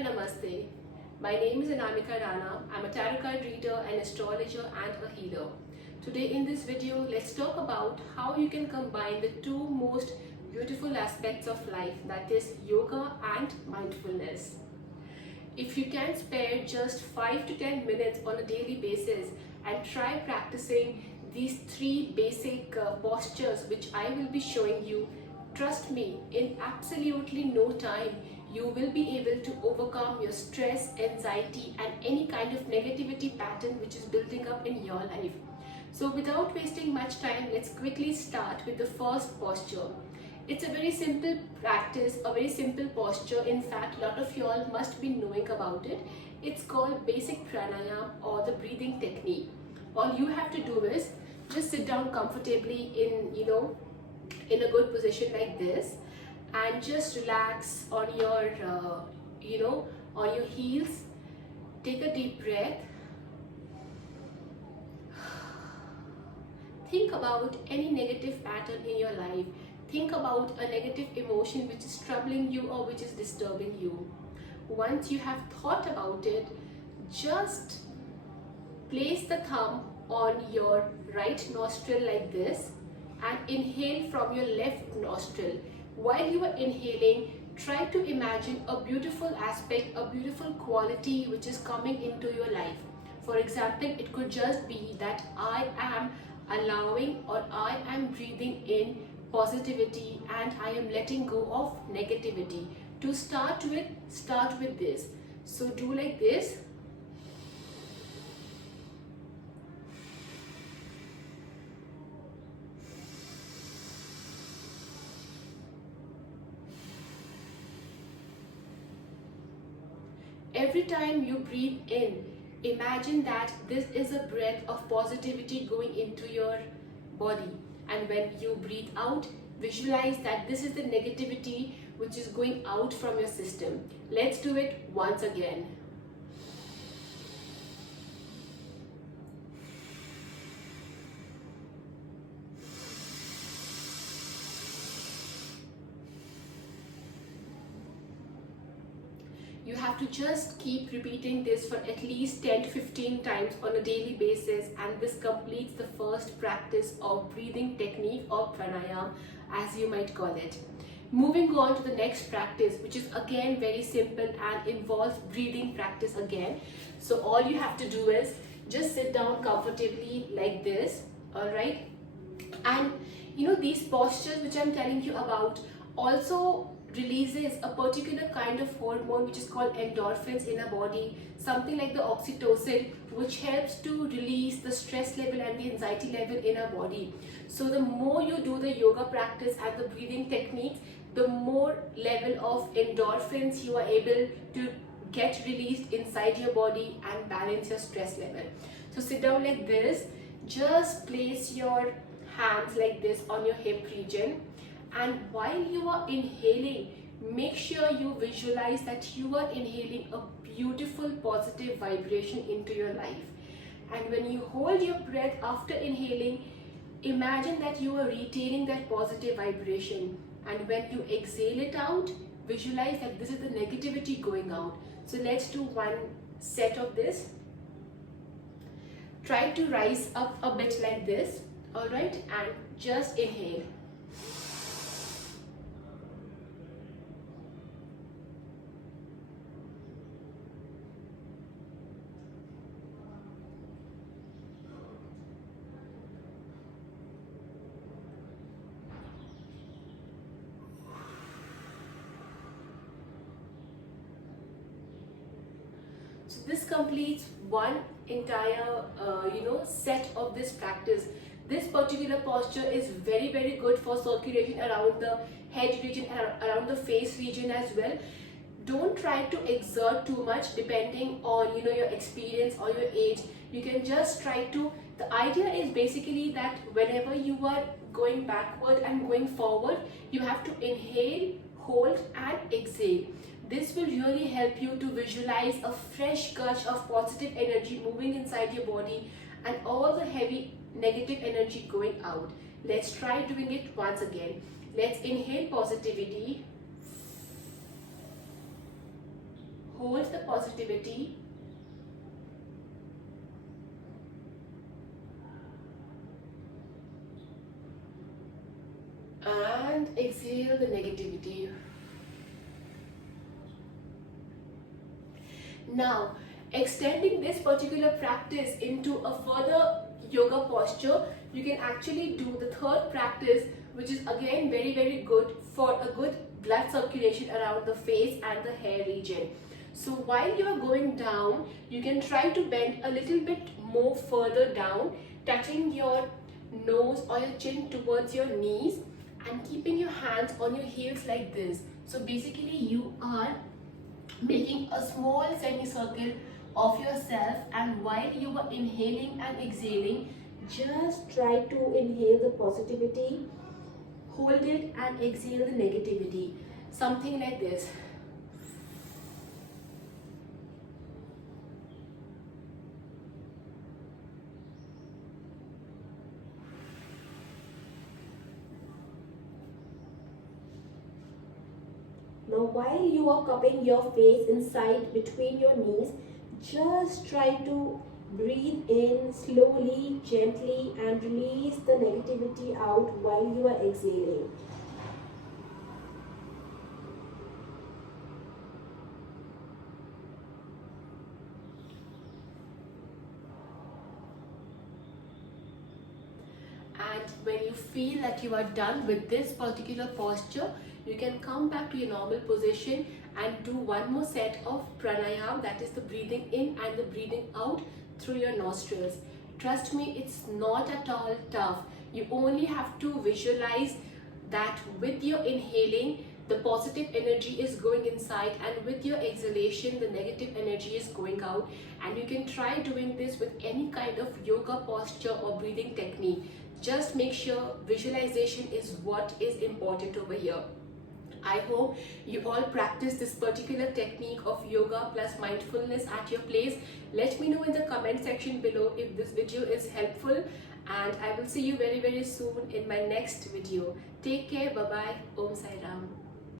and Namaste. My name is Anamika Rana. I'm a tarot card reader, an astrologer and a healer. Today in this video, let's talk about how you can combine the two most beautiful aspects of life, that is yoga and mindfulness. If you can spare just 5 to 10 minutes on a daily basis and try practicing these three basic postures which I will be showing you, trust me, in absolutely no time, you will be able to overcome your stress, anxiety and any kind of negativity pattern which is building up in your life. So without wasting much time, let's quickly start with the first posture. It's a very simple practice, a very simple posture. In fact, a lot of y'all must be knowing about it. It's called basic pranayama or the breathing technique. All you have to do is just sit down comfortably in a good position like this, and just relax on your on your heels. Take a deep breath. Think about any negative pattern in your life. Think about a negative emotion which is troubling you or which is disturbing you. Once you have thought about it, just place the thumb on your right nostril like this and inhale from your left nostril. While you are inhaling, try to imagine a beautiful aspect, a beautiful quality which is coming into your life. For example, it could just be that I am allowing or I am breathing in positivity and I am letting go of negativity. To start with this. So do like this. Every time you breathe in, imagine that this is a breath of positivity going into your body. And when you breathe out, visualize that this is the negativity which is going out from your system. Let's do it once again. You have to just keep repeating this for at least 10 to 15 times on a daily basis, and this completes the first practice of breathing technique or pranayama, as you might call it. Moving on to the next practice, which is again very simple and involves breathing practice again. So all you have to do is just sit down comfortably like this, alright? And these postures which I'm telling you about also releases a particular kind of hormone which is called endorphins in our body, something like the oxytocin, which helps to release the stress level and the anxiety level in our body. So the more you do the yoga practice and the breathing techniques, the more level of endorphins you are able to get released inside your body and balance your stress level. So sit down like this, just place your hands like this on your hip region. And while you are inhaling, make sure you visualize that you are inhaling a beautiful positive vibration into your life. And when you hold your breath after inhaling, imagine that you are retaining that positive vibration. And when you exhale it out, visualize that this is the negativity going out. So let's do one set of this. Try to rise up a bit like this, alright? And just inhale. So this completes one entire set of this practice. This particular posture is very good for circulation around the head region and around the face region as well. Don't try to exert too much depending on your experience or your age. You can just try to, the idea is basically that whenever you are going backward and going forward, you have to inhale, hold and exhale. This will really help you to visualize a fresh gush of positive energy moving inside your body and all the heavy negative energy going out. Let's try doing it once again. Let's inhale positivity, hold the positivity, and exhale the negativity. Now, extending this particular practice into a further yoga posture, you can actually do the third practice, which is again very good for a good blood circulation around the face and the hair region. So while you are going down, you can try to bend a little bit more further down, touching your nose or your chin towards your knees and keeping your hands on your heels like this. So basically you are making a small semicircle of yourself, and while you are inhaling and exhaling, just try to inhale the positivity, hold it and exhale the negativity. Something like this. Now while you are cupping your face inside between your knees, just try to breathe in slowly, gently and release the negativity out while you are exhaling. And when you feel that you are done with this particular posture, you can come back to your normal position and do one more set of pranayama, that is the breathing in and the breathing out through your nostrils. Trust me, it's not at all tough. You only have to visualize that with your inhaling, the positive energy is going inside, and with your exhalation, the negative energy is going out. And you can try doing this with any kind of yoga posture or breathing technique. Just make sure visualization is what is important over here. I hope you all practice this particular technique of yoga plus mindfulness at your place. Let me know in the comment section below if this video is helpful, and I will see you very soon in my next video. Take care. Bye bye. Om Sai Ram.